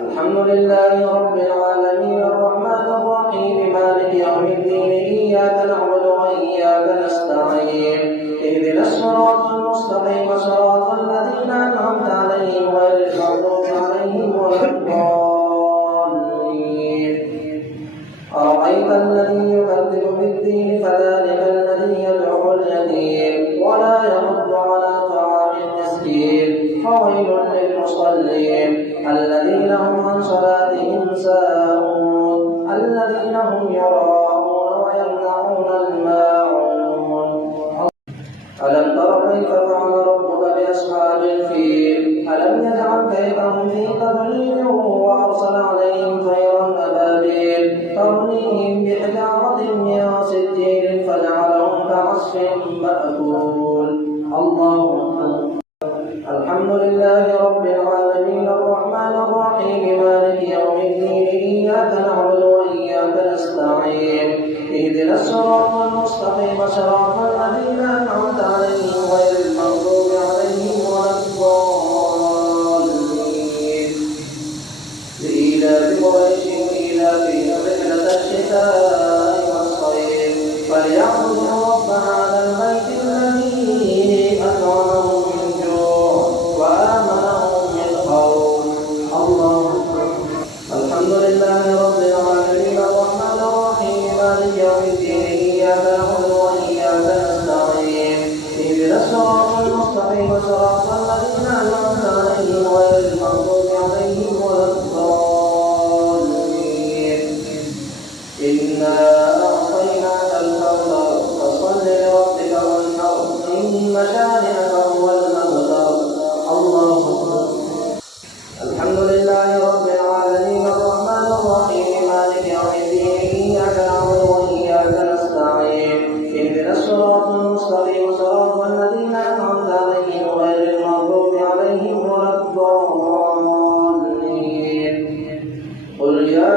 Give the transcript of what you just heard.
الحمد لله رب العالمين الرحمن الرحيم مالك يوم الدين إياك نعبد وإياك نستعين اهدنا الصراط المستقيم صراط الذين أنعمت عليهم غير المغضوب عليهم ولا الضالين. أرأيت الذي يكذب بالدين فذلك الذي يدعو اليتيم ولا يحض على طعام المسكين فويل للمصلين الذين هم عن صلاتهم ساهون الذين هم يراءون ويمنعون الماعون. ألم تر كيف فعل ربك بأصحاب الفيل ألم يجعل كيدهم في تضليل وأرسل عليهم طيرا أبابيل ترميهم بحجارة من سجيل فجعلهم كعصف مأكول. الله أكبر. الحمد لله رب العالمين الرحمن الرحيم مالك يوم الدين إياك نعبد وإياك نستعين اهدنا الصراط المستقيم صراط الذين أنعمت عليهم غير المغضوب عليهم ولا الضالين. لإيلاف قريش إيلافهم رحلة الشتاء والصيف فليعبدوا رب هذا البيت الذي أطعمهم من جوع وآمنهم من خوف. الله أكبر. الحمد لله رب العالمين الرحمن الرحيم مالك يوم الدين إياك نعبد وإياك نستعين اهدنا الصراط المستقيم صراط الذين أنعمت عليهم غير المغضوب عليهم ولا الضالين. إنا أعطيناك الكوثر فصل لربك وانحر إن شانئك هو الأبتر. الله أكبر. الحمد لله رب العالمين الرحمن الرحيم مالك يوم الدين إياك نعبد وإياك نستعين اهدنا الصراط المستقيم صراط الذين أنعمت عليهم غير المغضوب عليهم ولا الضالين. قل يا